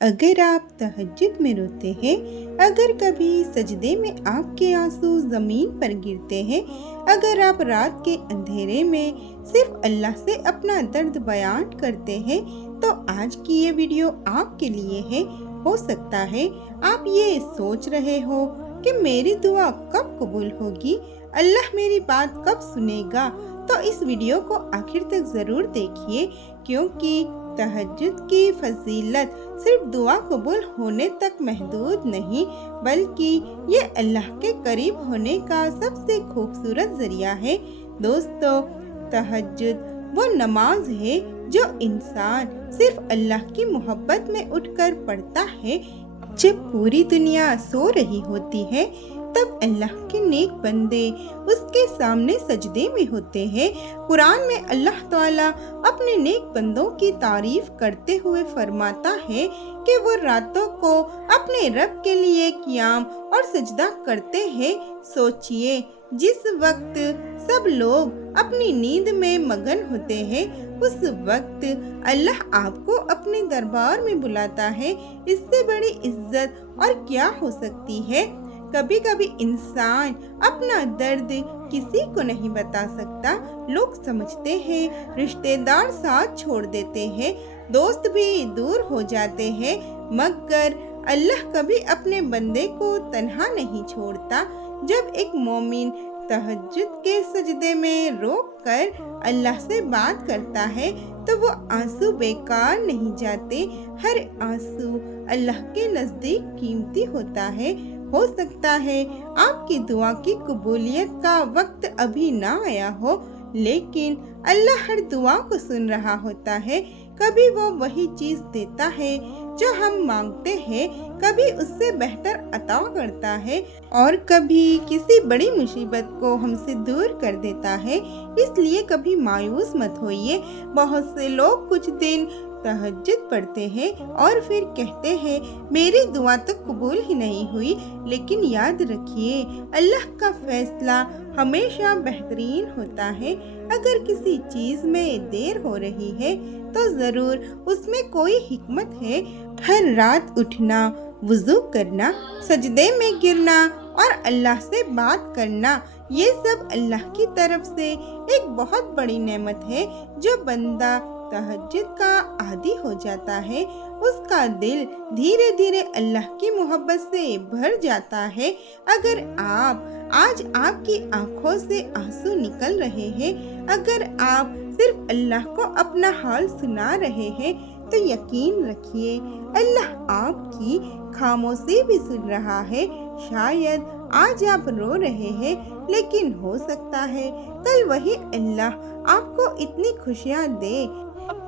اگر آپ تہجد میں روتے ہیں، اگر کبھی سجدے میں آپ کے آنسو زمین پر گرتے ہیں، اگر آپ رات کے اندھیرے میں صرف اللہ سے اپنا درد بیان کرتے ہیں، تو آج کی یہ ویڈیو آپ کے لیے ہے۔ ہو سکتا ہے آپ یہ سوچ رہے ہو کہ میری دعا کب قبول ہوگی، اللہ میری بات کب سنے گا، تو اس ویڈیو کو آخر تک ضرور دیکھیے، کیونکہ تہجد کی فضیلت صرف دعا قبول ہونے تک محدود نہیں، بلکہ یہ اللہ کے قریب ہونے کا سب سے خوبصورت ذریعہ ہے۔ دوستو، تہجد وہ نماز ہے جو انسان صرف اللہ کی محبت میں اٹھ کر پڑھتا ہے۔ جب پوری دنیا سو رہی ہوتی ہے، تب اللہ کے نیک بندے اس کے سامنے سجدے میں ہوتے ہیں۔ قرآن میں اللہ تعالیٰ اپنے نیک بندوں کی تعریف کرتے ہوئے فرماتا ہے کہ وہ راتوں کو اپنے رب کے لیے قیام اور سجدہ کرتے ہیں۔ سوچئے، جس وقت سب لوگ اپنی نیند میں مگن ہوتے ہیں، اس وقت اللہ آپ کو اپنے دربار میں بلاتا ہے۔ اس سے بڑی عزت اور کیا ہو سکتی ہے؟ کبھی کبھی انسان اپنا درد کسی کو نہیں بتا سکتا۔ لوگ سمجھتے ہیں رشتہ دار ساتھ چھوڑ دیتے ہیں، دوست بھی دور ہو جاتے ہیں، مگر اللہ کبھی اپنے بندے کو تنہا نہیں چھوڑتا۔ جب ایک مومن تہجد کے سجدے میں رو کر اللہ سے بات کرتا ہے تو وہ آنسو بیکار نہیں جاتے۔ ہر آنسو اللہ کے نزدیک قیمتی ہوتا ہے۔ ہو سکتا ہے آپ کی دعا کی قبولیت کا وقت ابھی نہ آیا ہو، لیکن اللہ ہر دعا کو سن رہا ہوتا ہے۔ کبھی وہ وہی چیز دیتا ہے جو ہم مانگتے ہیں، کبھی اس سے بہتر عطا کرتا ہے، اور کبھی کسی بڑی مصیبت کو ہم سے دور کر دیتا ہے۔ اس لیے کبھی مایوس مت ہوئیے۔ بہت سے لوگ کچھ دن تہجد پڑھتے ہیں اور پھر کہتے ہیں میری دعا تو قبول ہی نہیں ہوئی، لیکن یاد رکھیے اللہ کا فیصلہ ہمیشہ بہترین ہوتا ہے۔ اگر کسی چیز میں دیر ہو رہی ہے تو ضرور اس میں کوئی حکمت ہے۔ ہر رات اٹھنا، وضو کرنا، سجدے میں گرنا اور اللہ سے بات کرنا، یہ سب اللہ کی طرف سے ایک بہت بڑی نعمت ہے۔ جو بندہ تہجد کا عادی ہو جاتا ہے، اس کا دل دھیرے دھیرے اللہ کی محبت سے بھر جاتا ہے۔ اگر آج آپ کی آنکھوں سے آنسو نکل رہے ہیں، اگر آپ صرف اللہ کو اپنا حال سنا رہے ہیں، تو یقین رکھیے اللہ آپ کی خاموشی بھی سن رہا ہے۔ شاید آج آپ رو رہے ہیں، لیکن ہو سکتا ہے کل وہی اللہ آپ کو اتنی خوشیاں دے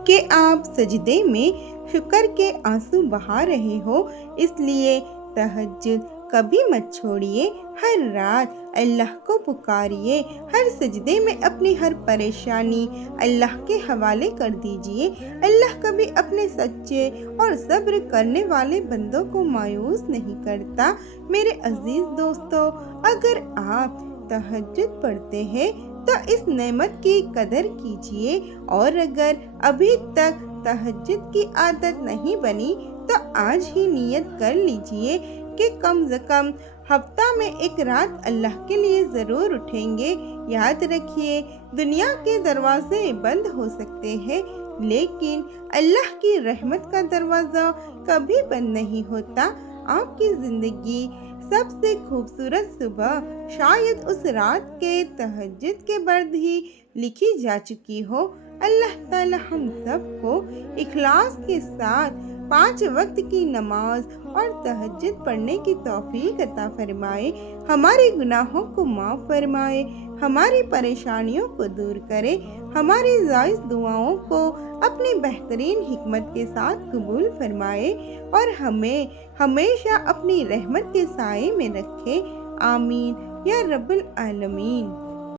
کہ آپ سجدے میں شکر کے آنسو بہا رہے ہو۔ اس لیے تہجد کبھی مت چھوڑیے۔ ہر رات اللہ کو پکاریے، ہر سجدے میں اپنی ہر پریشانی اللہ کے حوالے کر دیجیے۔ اللہ کبھی اپنے سچے اور صبر کرنے والے بندوں کو مایوس نہیں کرتا۔ میرے عزیز دوستو، اگر آپ تہجد پڑھتے ہیں تو اس نعمت کی قدر کیجیے، اور اگر ابھی تک تہجد کی عادت نہیں بنی تو آج ہی نیت کر لیجیے کہ کم از کم ہفتہ میں ایک رات اللہ کے لیے ضرور اٹھیں گے۔ یاد رکھیے دنیا کے دروازے بند ہو سکتے ہیں، لیکن اللہ کی رحمت کا دروازہ کبھی بند نہیں ہوتا۔ آپ کی زندگی سب سے خوبصورت صبح شاید اس رات کے تہجد کے بعد ہی لکھی جا چکی ہو۔ اللہ تعالی ہم سب کو اخلاص کے ساتھ 5 وقت کی نماز اور تہجد پڑھنے کی توفیق عطا فرمائے، ہمارے گناہوں کو معاف فرمائے، ہماری پریشانیوں کو دور کرے، ہماری جائز دعاؤں کو اپنی بہترین حکمت کے ساتھ قبول فرمائے، اور ہمیں ہمیشہ اپنی رحمت کے سائے میں رکھے۔ آمین یا رب العالمین۔